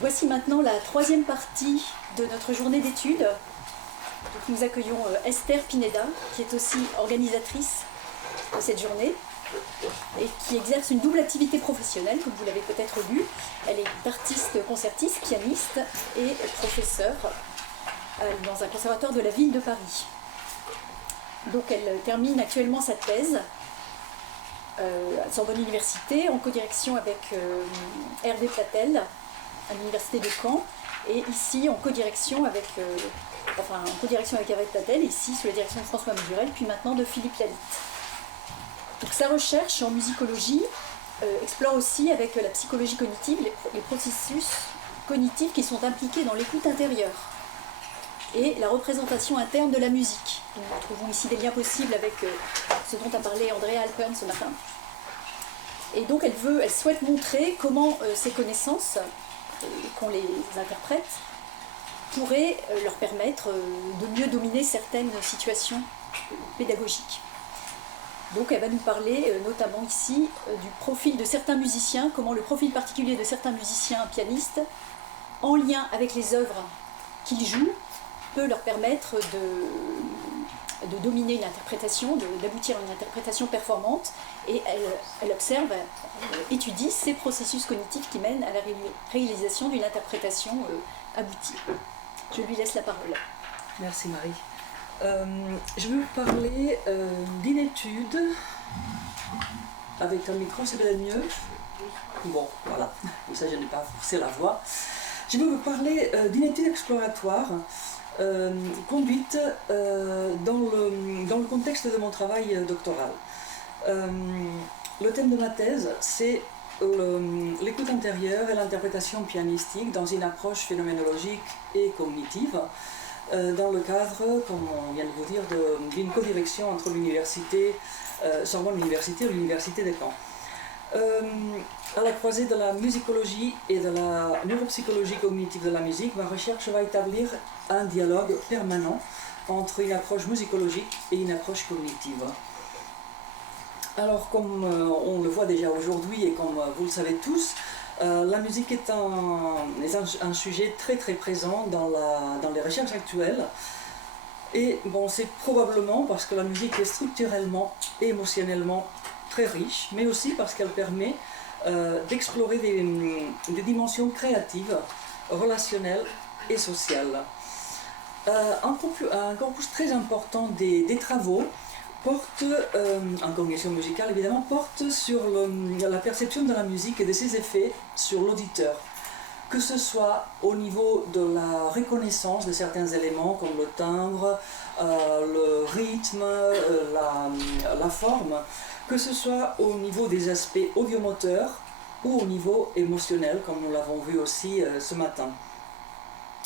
Voici maintenant la troisième partie de notre journée d'études. Nous accueillons Esther Pineda, qui est aussi organisatrice de cette journée et qui exerce une double activité professionnelle, comme vous l'avez peut-être lu. Elle est artiste concertiste, pianiste et professeure dans un conservatoire de la ville de Paris. Donc elle termine actuellement sa thèse à Sorbonne Université en codirection avec Hervé Platel à l'université de Caen, et ici en codirection avec Hervé Platel, ici sous la direction de François Mesurel, puis maintenant de Philippe Lalitte. Donc sa recherche en musicologie explore aussi avec la psychologie cognitive les processus cognitifs qui sont impliqués dans l'écoute intérieure et la représentation interne de la musique. Nous trouvons ici des liens possibles avec ce dont a parlé Andrea Alpern ce matin. Et donc elle souhaite montrer comment ces connaissances, qu'on les interprète, pourraient leur permettre de mieux dominer certaines situations pédagogiques. Donc elle va nous parler notamment ici du profil de certains musiciens, comment le profil particulier de certains musiciens pianistes, en lien avec les œuvres qu'ils jouent, peut leur permettre de dominer une interprétation, d'aboutir à une interprétation performante, et elle observe, étudie ces processus cognitifs qui mènent à la réalisation d'une interprétation aboutie. Je lui laisse la parole. Merci Marie. Je vais vous parler d'une étude. Avec un micro, c'est peut-être mieux. Bon, voilà, comme ça je n'ai pas forcé la voix. Je vais vous parler d'une étude exploratoire conduite dans le contexte de mon travail doctoral. Le thème de ma thèse, c'est l'écoute intérieure et l'interprétation pianistique dans une approche phénoménologique et cognitive, dans le cadre, comme on vient de vous dire, d'une codirection entre l'université Sorbonne Université et l'université de Caen. À la croisée de la musicologie et de la neuropsychologie cognitive de la musique, ma recherche va établir un dialogue permanent entre une approche musicologique et une approche cognitive. Alors, comme on le voit déjà aujourd'hui et comme vous le savez tous, la musique est un sujet très très présent dans les recherches actuelles. Et bon, c'est probablement parce que la musique est structurellement et émotionnellement très riche, mais aussi parce qu'elle permet d'explorer des dimensions créatives, relationnelles et sociales. Un corpus très important des travaux porte, en cognition musicale évidemment, porte sur la perception de la musique et de ses effets sur l'auditeur, que ce soit au niveau de la reconnaissance de certains éléments comme le timbre, le rythme, la forme, que ce soit au niveau des aspects audiomoteurs ou au niveau émotionnel, comme nous l'avons vu aussi ce matin.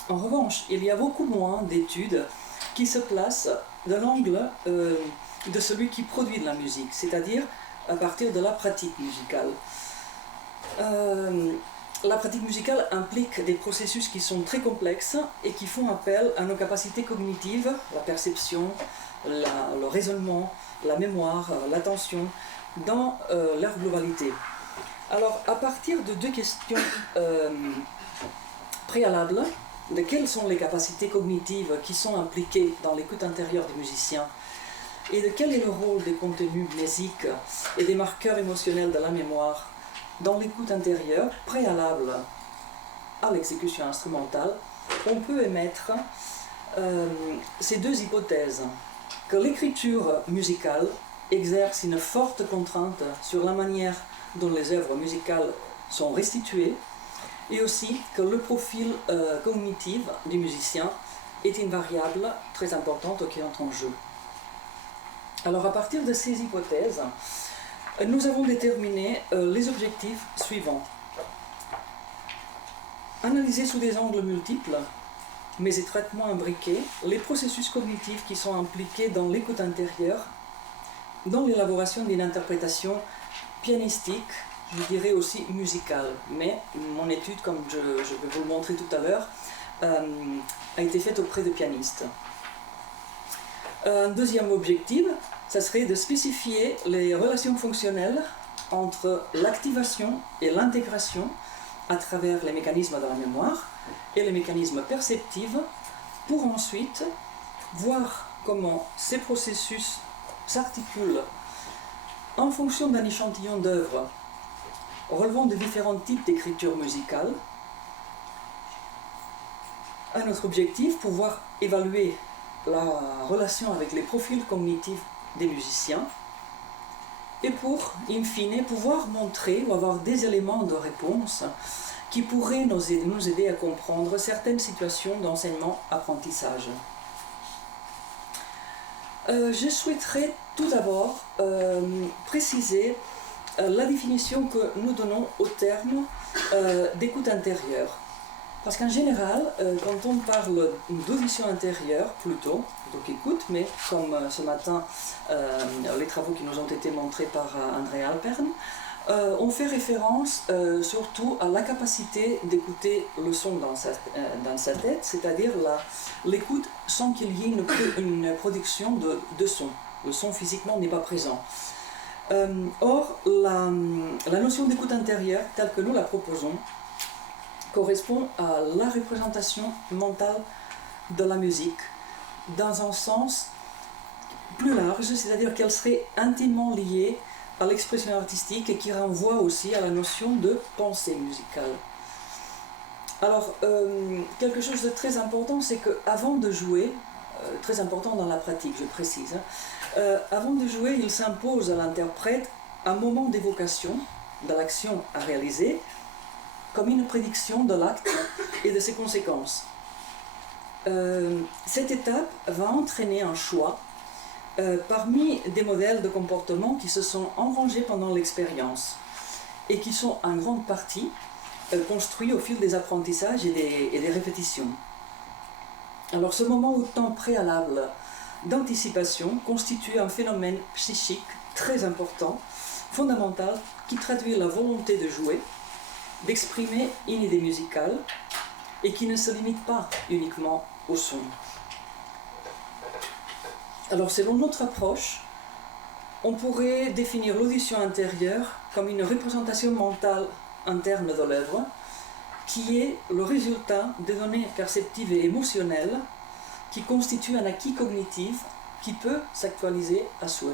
En revanche, il y a beaucoup moins d'études qui se placent de l'angle de celui qui produit de la musique, c'est-à-dire à partir de la pratique musicale. La pratique musicale implique des processus qui sont très complexes et qui font appel à nos capacités cognitives, la perception, le raisonnement, la mémoire, l'attention, dans leur globalité. Alors, à partir de deux questions préalables, de quelles sont les capacités cognitives qui sont impliquées dans l'écoute intérieure des musiciens et de quel est le rôle des contenus mnésiques et des marqueurs émotionnels de la mémoire dans l'écoute intérieure préalable à l'exécution instrumentale, on peut émettre ces deux hypothèses: que l'écriture musicale exerce une forte contrainte sur la manière dont les œuvres musicales sont restituées, et aussi que le profil cognitif du musicien est une variable très importante qui entre en jeu. Alors à partir de ces hypothèses, nous avons déterminé les objectifs suivants. Analyser sous des angles multiples, mais étroitement imbriqués, les processus cognitifs qui sont impliqués dans l'écoute intérieure, dans l'élaboration d'une interprétation pianistique, je dirais aussi musicale. Mais mon étude, comme je vais vous le montrer tout à l'heure, a été faite auprès de pianistes. Un deuxième objectif, ça serait de spécifier les relations fonctionnelles entre l'activation et l'intégration à travers les mécanismes de la mémoire et les mécanismes perceptifs pour ensuite voir comment ces processus s'articulent en fonction d'un échantillon d'œuvres relevant de différents types d'écriture musicale. À notre objectif, pouvoir évaluer la relation avec les profils cognitifs des musiciens et pour, in fine, pouvoir montrer ou avoir des éléments de réponse qui pourraient nous aider à comprendre certaines situations d'enseignement-apprentissage. Je souhaiterais tout d'abord préciser la définition que nous donnons au terme d'écoute intérieure. Parce qu'en général, quand on parle d'audition intérieure, plutôt écoute, mais comme ce matin, les travaux qui nous ont été montrés par André Alpern, on fait référence surtout à la capacité d'écouter le son dans sa tête, c'est-à-dire l'écoute sans qu'il y ait une production de son. Le son physiquement n'est pas présent. Or, la notion d'écoute intérieure, telle que nous la proposons, correspond à la représentation mentale de la musique dans un sens plus large, c'est-à-dire qu'elle serait intimement liée à l'expression artistique et qui renvoie aussi à la notion de pensée musicale. Alors, quelque chose de très important, c'est qu'avant de jouer, très important dans la pratique, je précise, avant de jouer, il s'impose à l'interprète un moment d'évocation de l'action à réaliser, comme une prédiction de l'acte et de ses conséquences. Cette étape va entraîner un choix parmi des modèles de comportement qui se sont enrangés pendant l'expérience et qui sont en grande partie construits au fil des apprentissages et des répétitions. Alors ce moment ou temps préalable d'anticipation constitue un phénomène psychique très important, fondamental, qui traduit la volonté de jouer, d'exprimer une idée musicale et qui ne se limite pas uniquement au son. Alors selon notre approche, on pourrait définir l'audition intérieure comme une représentation mentale interne de l'œuvre qui est le résultat des données perceptives et émotionnelles qui constituent un acquis cognitif qui peut s'actualiser à souhait.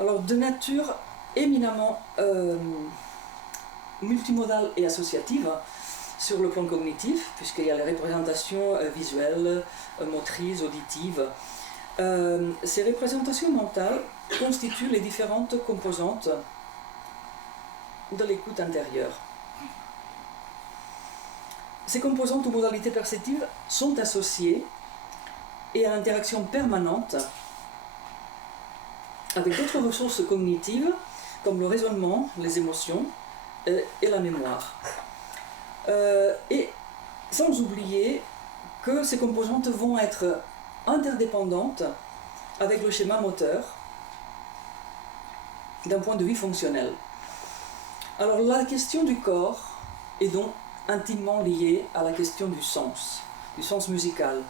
Alors de nature éminemment multimodale et associative sur le plan cognitif, puisqu'il y a les représentations visuelles, motrices, auditives. Ces représentations mentales constituent les différentes composantes de l'écoute intérieure. Ces composantes ou modalités perceptives sont associées et à l'interaction permanente avec d'autres ressources cognitives comme le raisonnement, les émotions et la mémoire. Et sans oublier que ces composantes vont être interdépendantes avec le schéma moteur d'un point de vue fonctionnel. Alors la question du corps est donc intimement liée à la question du sens musical,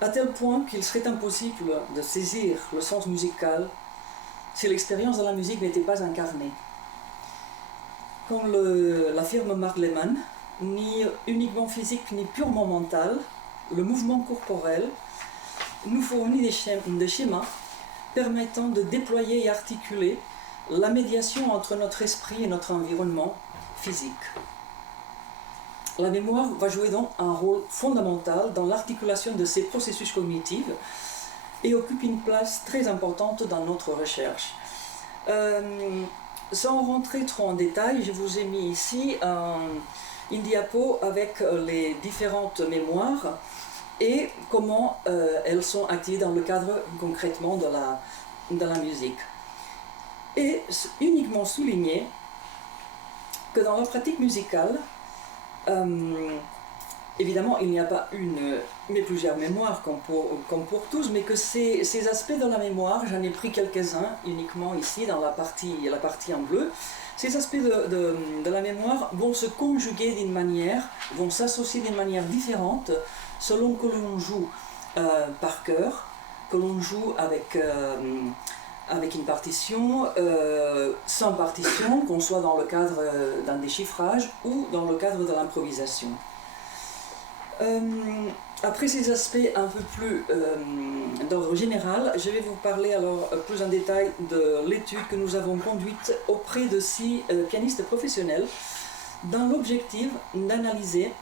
à tel point qu'il serait impossible de saisir le sens musical si l'expérience de la musique n'était pas incarnée. Comme l'affirme Mark Lehman, ni uniquement physique ni purement mental, le mouvement corporel nous fournit des schémas permettant de déployer et articuler la médiation entre notre esprit et notre environnement physique. La mémoire va jouer donc un rôle fondamental dans l'articulation de ces processus cognitifs et occupe une place très importante dans notre recherche. Sans rentrer trop en détail, je vous ai mis ici une diapo avec les différentes mémoires et comment elles sont activées dans le cadre concrètement de la musique. Et uniquement souligner que dans la pratique musicale, évidemment, il n'y a pas une, mais plusieurs mémoires comme pour tous, mais que ces aspects de la mémoire, j'en ai pris quelques-uns uniquement ici dans la partie en bleu. Ces aspects de la mémoire vont se conjuguer d'une manière, vont s'associer d'une manière différente selon que l'on joue par cœur, que l'on joue avec avec une partition, sans partition, qu'on soit dans le cadre d'un déchiffrage ou dans le cadre de l'improvisation. Après ces aspects un peu plus d'ordre général, je vais vous parler alors plus en détail de l'étude que nous avons conduite auprès de 6 pianistes professionnels dans l'objectif d'analyser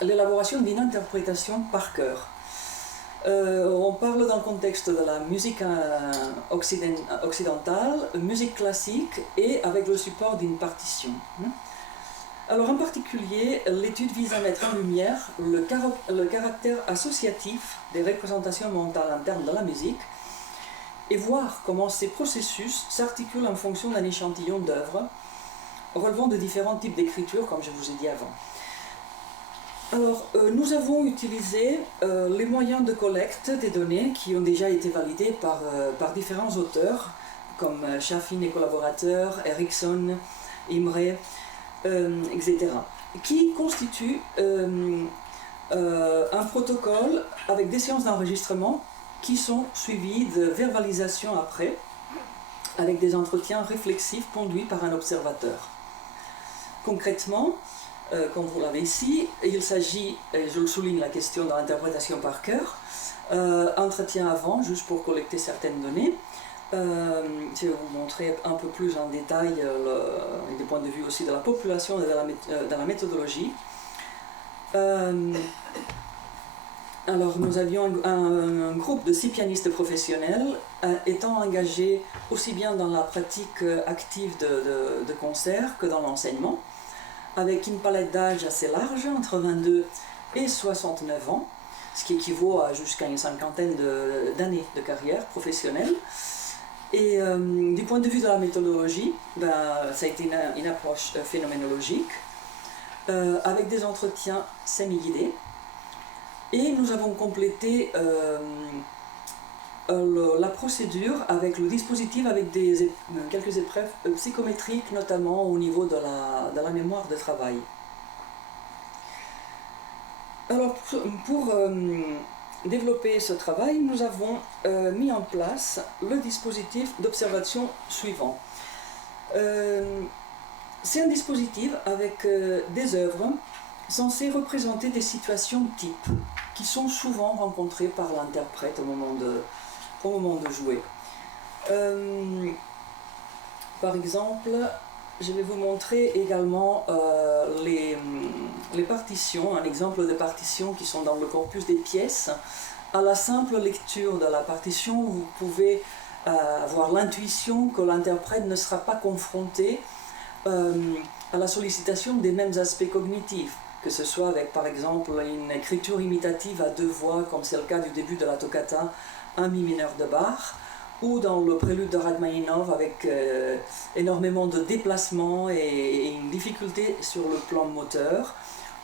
l'élaboration d'une interprétation par chœur. On parle dans le contexte de la musique occidentale, musique classique et avec le support d'une partition. Alors en particulier, l'étude vise à mettre en lumière le caractère associatif des représentations mentales internes de la musique et voir comment ces processus s'articulent en fonction d'un échantillon d'œuvres relevant de différents types d'écriture, comme je vous ai dit avant. Alors, nous avons utilisé les moyens de collecte des données qui ont déjà été validés par différents auteurs, comme Chaffin et collaborateurs, Erickson, Imre, etc., qui constituent un protocole avec des séances d'enregistrement qui sont suivies de verbalisation après, avec des entretiens réflexifs conduits par un observateur. Concrètement, comme vous l'avez ici, il s'agit, et je le souligne la question de l'interprétation par chœur, entretien avant, juste pour collecter certaines données. Je vais vous montrer un peu plus en détail des points de vue aussi de la population et de la méthodologie. Alors nous avions un groupe de 6 pianistes professionnels étant engagés aussi bien dans la pratique active de concert que dans l'enseignement, avec une palette d'âge assez large, entre 22 et 69 ans, ce qui équivaut à jusqu'à une cinquantaine d'années de carrière professionnelle. Et du point de vue de la méthodologie, ça a été une approche phénoménologique, avec des entretiens semi-guidés. Et nous avons complété la procédure avec le dispositif, avec quelques épreuves psychométriques, notamment au niveau de la mémoire de travail. Alors pour développer ce travail, nous avons mis en place le dispositif d'observation suivant. C'est un dispositif avec des œuvres censées représenter des situations types qui sont souvent rencontrées par l'interprète au moment de jouer. Par exemple, je vais vous montrer également les partitions, un exemple de partitions qui sont dans le corpus des pièces. À la simple lecture de la partition, vous pouvez avoir l'intuition que l'interprète ne sera pas confronté à la sollicitation des mêmes aspects cognitifs, que ce soit avec par exemple une écriture imitative à 2 voix, comme c'est le cas du début de la toccata un mi mineur de Bach, ou dans le prélude de Rachmaninov avec énormément de déplacements et une difficulté sur le plan moteur,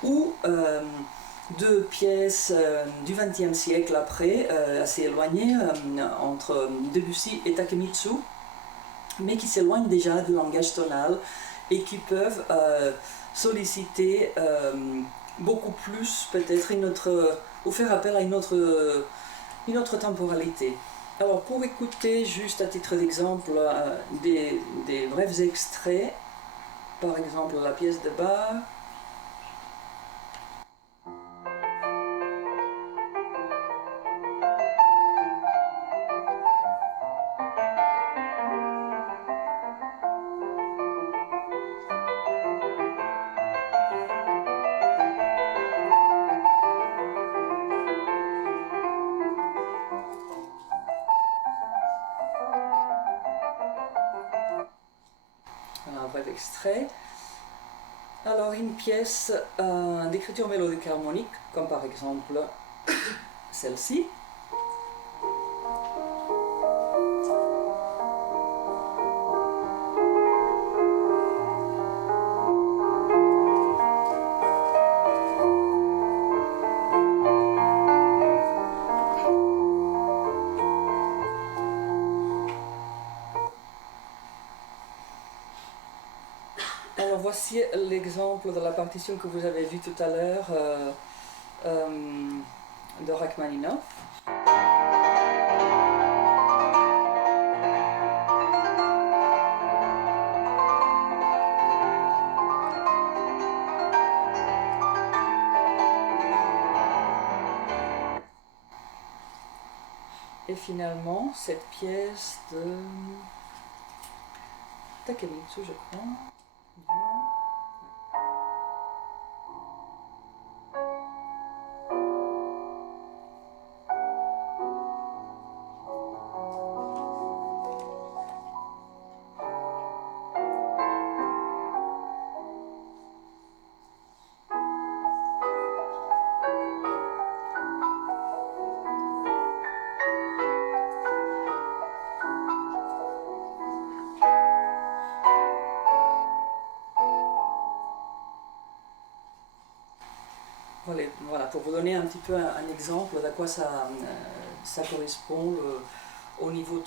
ou 2 pièces du XXe siècle après, assez éloignées, entre Debussy et Takemitsu, mais qui s'éloignent déjà du langage tonal et qui peuvent solliciter beaucoup plus peut-être ou faire appel à une autre temporalité. Alors pour écouter juste à titre d'exemple des brefs extraits, par exemple la pièce de Bach. Un bref extrait. Alors une pièce d'écriture mélodique harmonique, comme par exemple celle-ci. Alors voici l'exemple de la partition que vous avez vue tout à l'heure de Rachmaninov. Et finalement, cette pièce de Takemitsu, je crois. Voilà, pour vous donner un petit peu un exemple d'à quoi ça correspond au niveau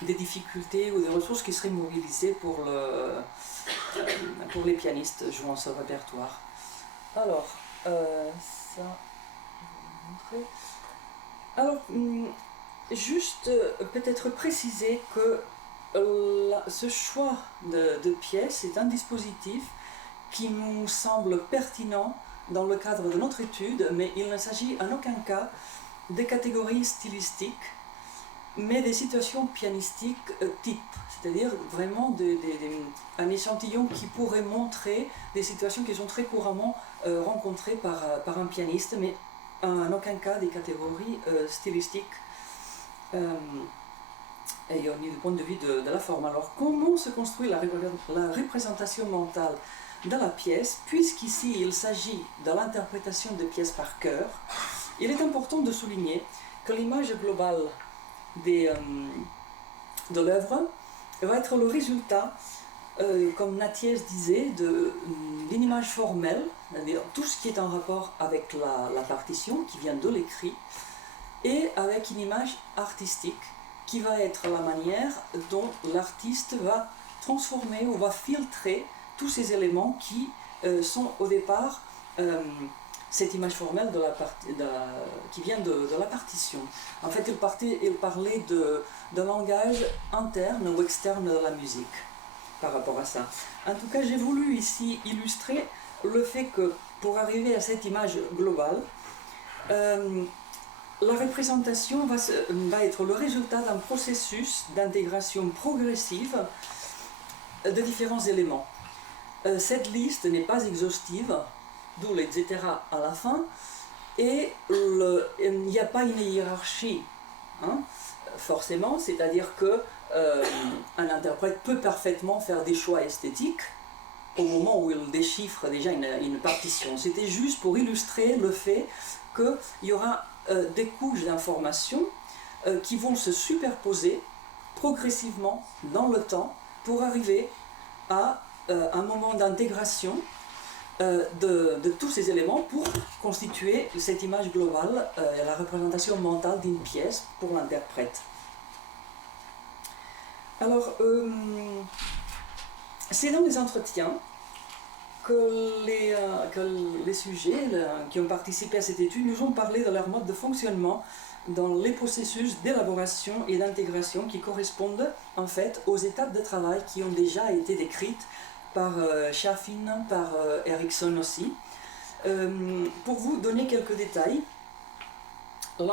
des difficultés ou des ressources qui seraient mobilisées pour les pianistes jouant ce répertoire. Alors, ça, je vais vous montrer. Alors, juste peut-être préciser que ce choix de pièces est un dispositif qui nous semble pertinent dans le cadre de notre étude, mais il ne s'agit en aucun cas des catégories stylistiques, mais des situations pianistiques type, c'est-à-dire vraiment un échantillon qui pourrait montrer des situations qui sont très couramment rencontrées par un pianiste, mais en aucun cas des catégories stylistiques et du point de vue de la forme. Alors comment se construit la représentation mentale dans la pièce, puisqu'ici il s'agit de l'interprétation de pièces par cœur, il est important de souligner que l'image globale de l'œuvre va être le résultat, comme Nathiès disait, d'une image formelle, c'est-à-dire tout ce qui est en rapport avec la partition qui vient de l'écrit, et avec une image artistique qui va être la manière dont l'artiste va transformer ou va filtrer tous ces éléments qui sont au départ cette image formelle qui vient de la partition. En fait, il parlait d'un langage interne ou externe de la musique par rapport à ça. En tout cas, j'ai voulu ici illustrer le fait que pour arriver à cette image globale, la représentation va être le résultat d'un processus d'intégration progressive de différents éléments. Cette liste n'est pas exhaustive, d'où l'etc. À la fin, et il n'y a pas une hiérarchie, hein, forcément, c'est-à-dire qu'un interprète peut parfaitement faire des choix esthétiques au moment où il déchiffre déjà une partition. C'était juste pour illustrer le fait qu'il y aura des couches d'informations qui vont se superposer progressivement dans le temps pour arriver à un moment d'intégration de tous ces éléments pour constituer cette image globale et la représentation mentale d'une pièce pour l'interprète. Alors, c'est dans les entretiens que les sujets qui ont participé à cette étude nous ont parlé de leur mode de fonctionnement dans les processus d'élaboration et d'intégration qui correspondent en fait aux étapes de travail qui ont déjà été décrites par Schaffin, par Erickson aussi. Pour vous donner quelques détails, le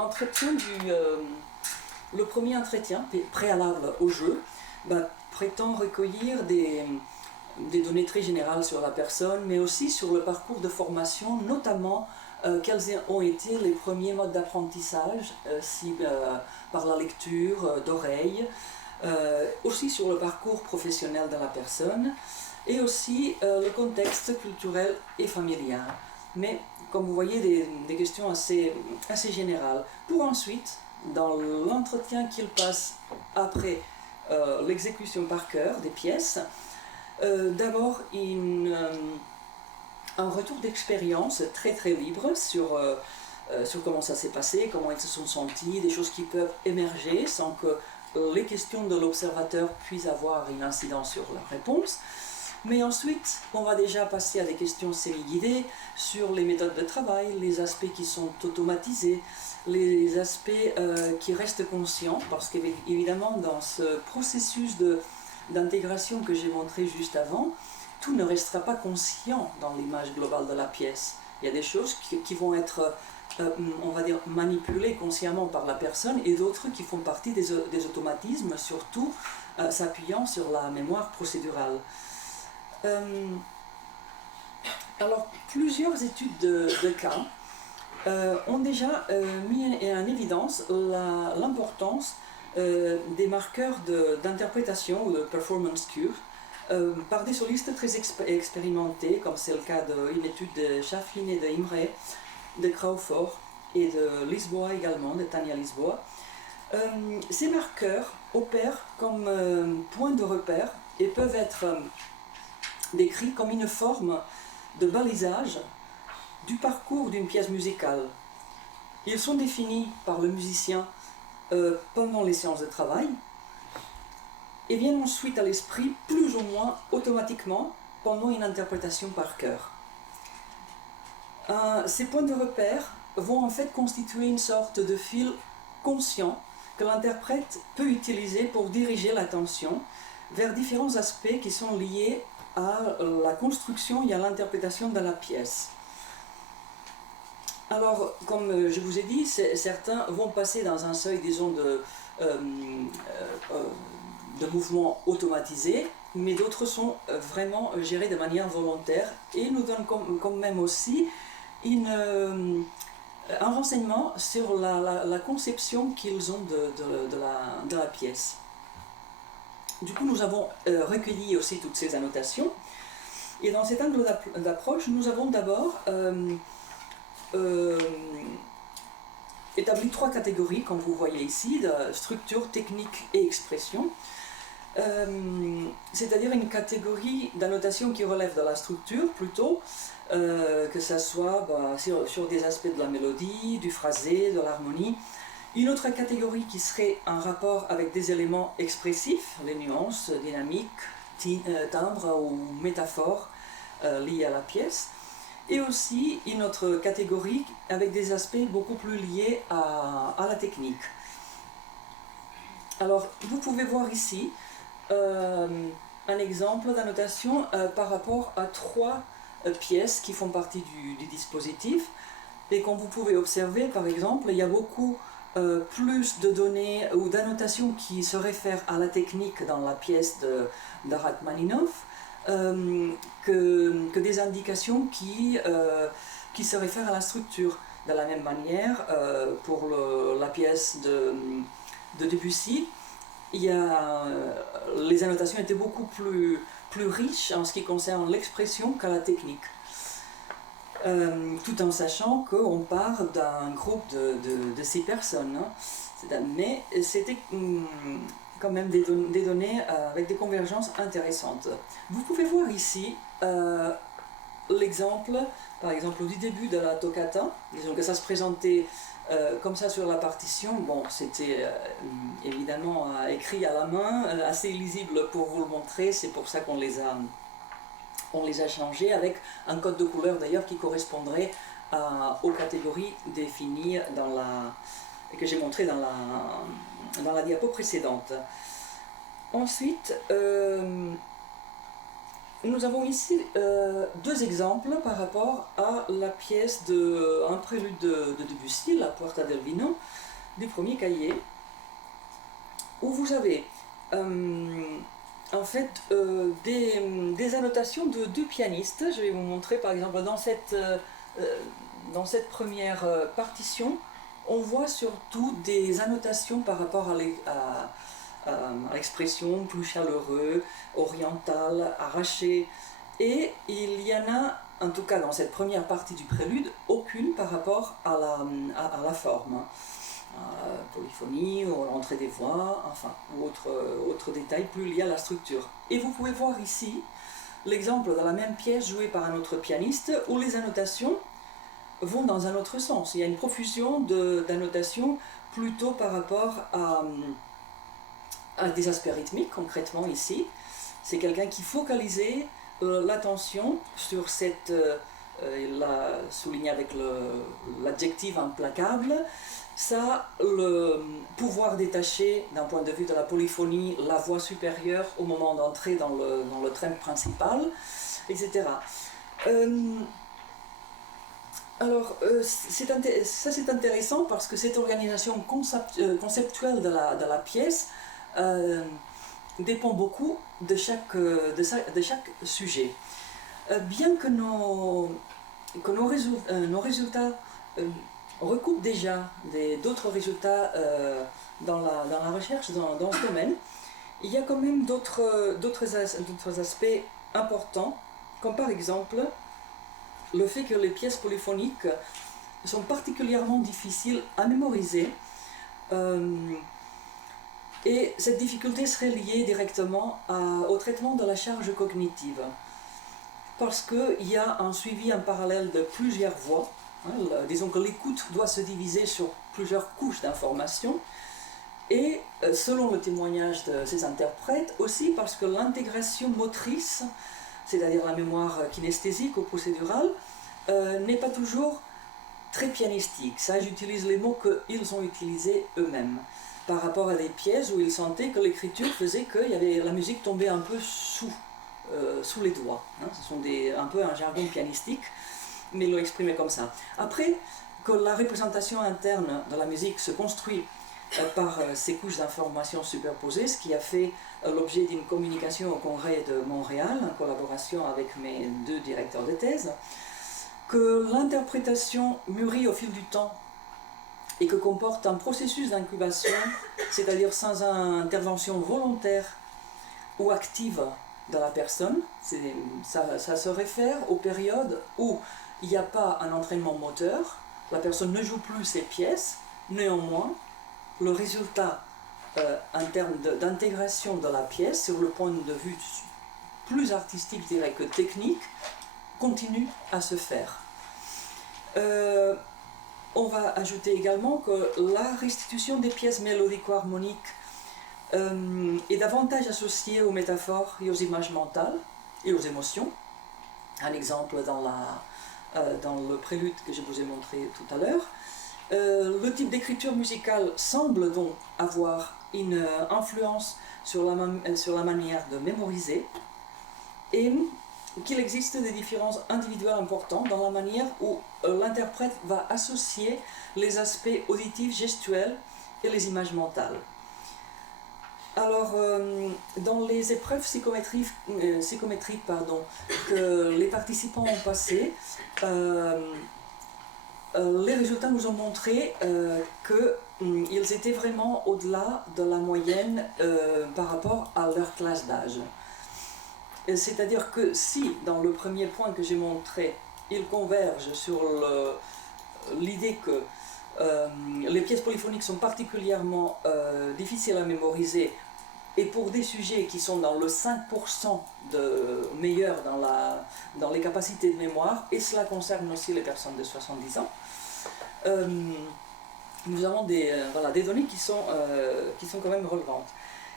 premier entretien préalable au jeu prétend recueillir des données très générales sur la personne, mais aussi sur le parcours de formation, notamment quels ont été les premiers modes d'apprentissage, par la lecture d'oreille, aussi sur le parcours professionnel de la personne, et aussi le contexte culturel et familial. Mais comme vous voyez, des questions assez générales. Pour ensuite, dans l'entretien qu'il passe après l'exécution par cœur des pièces, d'abord un retour d'expérience très très libre sur comment ça s'est passé, comment ils se sont sentis, des choses qui peuvent émerger sans que les questions de l'observateur puissent avoir une incidence sur la réponse. Mais ensuite, on va déjà passer à des questions semi-guidées sur les méthodes de travail, les aspects qui sont automatisés, les aspects qui restent conscients, parce qu'évidemment, dans ce processus d'intégration que j'ai montré juste avant, tout ne restera pas conscient dans l'image globale de la pièce. Il y a des choses qui vont être on va dire, manipulés consciemment par la personne, et d'autres qui font partie des automatismes, surtout s'appuyant sur la mémoire procédurale. Alors, plusieurs études de cas ont déjà mis en évidence l'importance des marqueurs d'interprétation ou de performance cue par des solistes très expérimentés, comme c'est le cas d'une étude de Chaffin et de Imre, de Crawford et de Lisboa également, de Tania Lisboa. Ces marqueurs opèrent comme point de repère et peuvent être décrits comme une forme de balisage du parcours d'une pièce musicale. Ils sont définis par le musicien pendant les séances de travail et viennent ensuite à l'esprit plus ou moins automatiquement pendant une interprétation par chœur. Ces points de repère vont en fait constituer une sorte de fil conscient que l'interprète peut utiliser pour diriger l'attention vers différents aspects qui sont liés à la construction et à l'interprétation de la pièce. Alors, comme je vous ai dit, certains vont passer dans un seuil, disons, de mouvements automatisés, mais d'autres sont vraiment gérés de manière volontaire et nous donnent quand même aussi un renseignement sur la conception qu'ils ont de la pièce. Du coup, nous avons recueilli aussi toutes ces annotations. Et dans cet angle d'approche, nous avons d'abord établi 3 catégories, comme vous voyez ici, de structure, technique et expression. C'est-à-dire une catégorie d'annotation qui relève de la structure plutôt, que ce soit sur des aspects de la mélodie, du phrasé, de l'harmonie. Une autre catégorie qui serait en rapport avec des éléments expressifs, les nuances, dynamiques, timbres ou métaphores liées à la pièce. Et aussi une autre catégorie avec des aspects beaucoup plus liés à la technique. Alors, vous pouvez voir ici un exemple d'annotation par rapport à 3 pièces qui font partie du dispositif. Et comme vous pouvez observer, par exemple, il y a beaucoup plus de données ou d'annotations qui se réfèrent à la technique dans la pièce de Rachmaninov que des indications qui se réfèrent à la structure. De la même manière, pour la pièce de Debussy, les annotations étaient beaucoup plus riches en ce qui concerne l'expression qu'à la technique. Tout en sachant qu'on part d'un groupe de 6 personnes. Hein. Mais c'était quand même des données avec des convergences intéressantes. Vous pouvez voir ici l'exemple, par exemple, du début de la toccata. Disons que ça se présentait comme ça sur la partition. Bon, c'était évidemment écrit à la main, assez lisible pour vous le montrer, c'est pour ça qu'on les a changés avec un code de couleur d'ailleurs qui correspondrait aux catégories définies que j'ai montrées dans la diapo précédente. Ensuite, nous avons ici 2 exemples par rapport à la pièce un prélude de Debussy, la Puerta del Vino, du premier cahier, où vous avez en fait des annotations de 2 pianistes. Je vais vous montrer par exemple dans cette première partition, on voit surtout des annotations par rapport à l'expression plus chaleureux, oriental, arraché, et il y en a, en tout cas dans cette première partie du prélude, aucune par rapport à la forme. Polyphonie, ou l'entrée des voix, enfin, ou autres détails plus liés à la structure. Et vous pouvez voir ici l'exemple de la même pièce jouée par un autre pianiste où les annotations vont dans un autre sens. Il y a une profusion d'annotations plutôt par rapport à des aspects rythmiques, concrètement ici. C'est quelqu'un qui focalisait l'attention sur cette, il l'a souligné avec l'adjectif implacable, ça, le pouvoir détacher d'un point de vue de la polyphonie la voix supérieure au moment d'entrer dans le thème principal, etc. Alors, ça c'est intéressant parce que cette organisation conceptuelle de la pièce dépend beaucoup de chaque sujet. Bien que nos résultats recoupent déjà d'autres résultats dans la recherche dans ce domaine, il y a quand même d'autres aspects importants, comme par exemple le fait que les pièces polyphoniques sont particulièrement difficiles à mémoriser, et cette difficulté serait liée directement au traitement de la charge cognitive, parce qu'il y a un suivi en parallèle de plusieurs voies. Disons que l'écoute doit se diviser sur plusieurs couches d'informations, et selon le témoignage de ces interprètes, aussi parce que l'intégration motrice, c'est-à-dire la mémoire kinesthésique ou procédurale, n'est pas toujours très pianistique. Ça, j'utilise les mots qu'ils ont utilisés eux-mêmes, par rapport à des pièces où ils sentaient que l'écriture faisait que la musique tombait un peu sous les doigts. Ce sont un peu un jargon pianistique, mais ils l'ont exprimé comme ça. Après, que la représentation interne de la musique se construit par ces couches d'informations superposées, ce qui a fait l'objet d'une communication au Congrès de Montréal, en collaboration avec mes 2 directeurs de thèse, que l'interprétation mûrit au fil du temps et que comporte un processus d'incubation, c'est-à-dire sans intervention volontaire ou active de la personne. Ça se réfère aux périodes où il n'y a pas un entraînement moteur, la personne ne joue plus ses pièces, néanmoins, le résultat en termes d'intégration de la pièce, sur le point de vue plus artistique, je dirais, que technique, continue à se faire. On va ajouter également que la restitution des pièces mélodico-harmoniques est davantage associée aux métaphores et aux images mentales et aux émotions. Un exemple dans le prélude que je vous ai montré tout à l'heure. Le type d'écriture musicale semble donc avoir une influence sur la manière de mémoriser, et qu'il existe des différences individuelles importantes dans la manière où l'interprète va associer les aspects auditifs, gestuels et les images mentales. Alors, dans les épreuves psychométriques que les participants ont passées, les résultats nous ont montré qu'ils étaient vraiment au-delà de la moyenne par rapport à leur classe d'âge. C'est-à-dire que si, dans le premier point que j'ai montré, ils convergent sur l'idée que les pièces polyphoniques sont particulièrement difficiles à mémoriser, et pour des sujets qui sont dans le 5% de meilleurs dans les capacités de mémoire, et cela concerne aussi les personnes de 70 ans, nous avons des données qui sont quand même relevantes.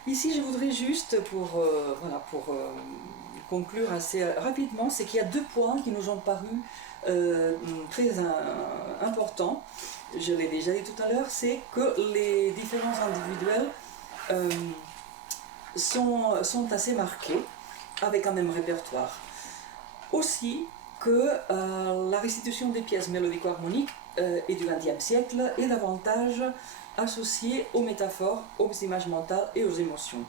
Ici, je voudrais juste, pour conclure assez rapidement, c'est qu'il y a 2 points qui nous ont paru très importants. Je l'ai déjà dit tout à l'heure, c'est que les différences individuelles sont assez marquées, avec un même répertoire. Aussi que la restitution des pièces mélodico-harmoniques et du XXe siècle est davantage associée aux métaphores, aux images mentales et aux émotions.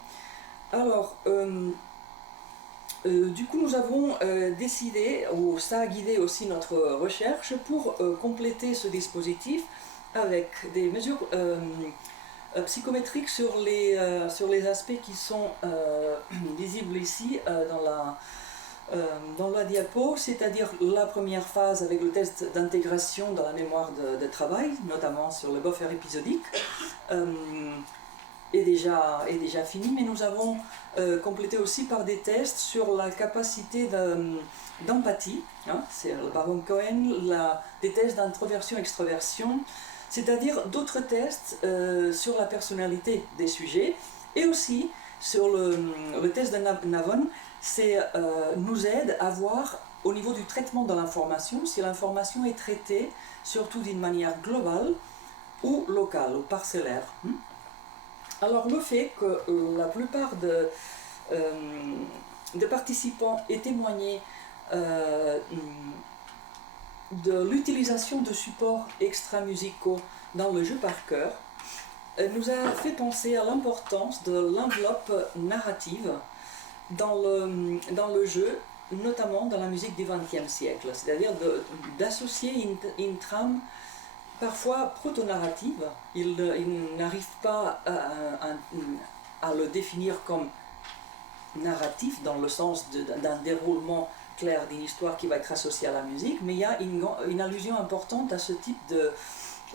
Alors, du coup, nous avons décidé, ou ça a guidé aussi notre recherche, pour compléter ce dispositif avec des mesures psychométriques sur les aspects qui sont visibles ici dans la diapo, c'est-à-dire la première phase avec le test d'intégration dans la mémoire de travail, notamment sur le buffer épisodique, est déjà fini, mais nous avons complété aussi par des tests sur la capacité d'empathie, c'est le baron Cohen, des tests d'introversion-extroversion, c'est-à-dire d'autres tests sur la personnalité des sujets, et aussi sur le test de Navon, nous aide à voir au niveau du traitement de l'information si l'information est traitée surtout d'une manière globale ou locale ou parcellaire. Alors le fait que la plupart des participants aient témoigné de l'utilisation de supports extra-musicaux dans le jeu par cœur nous a fait penser à l'importance de l'enveloppe narrative dans le jeu, notamment dans la musique du XXe siècle, c'est-à-dire d'associer une trame parfois proto-narrative. Il n'arrive pas à le définir comme narratif dans le sens d'un déroulement clair d'une histoire qui va être associée à la musique, mais il y a une allusion importante à ce type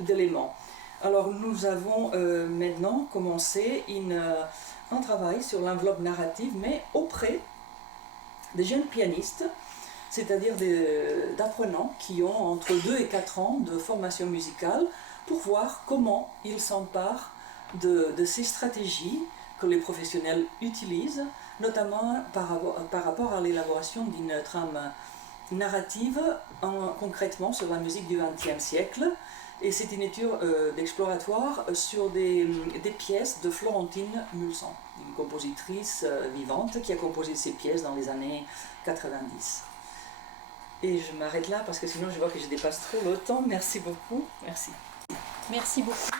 d'éléments. Alors nous avons maintenant commencé un travail sur l'enveloppe narrative, mais auprès des jeunes pianistes, c'est-à-dire d'apprenants qui ont entre 2 et 4 ans de formation musicale, pour voir comment ils s'emparent de ces stratégies que les professionnels utilisent, notamment par rapport à l'élaboration d'une trame narrative concrètement sur la musique du XXe siècle. Et c'est une étude exploratoire sur des pièces de Florentine Mulsan, une compositrice vivante qui a composé ces pièces dans les années 90. Et je m'arrête là parce que sinon je vois que je dépasse trop le temps. Merci beaucoup. Merci. Merci beaucoup.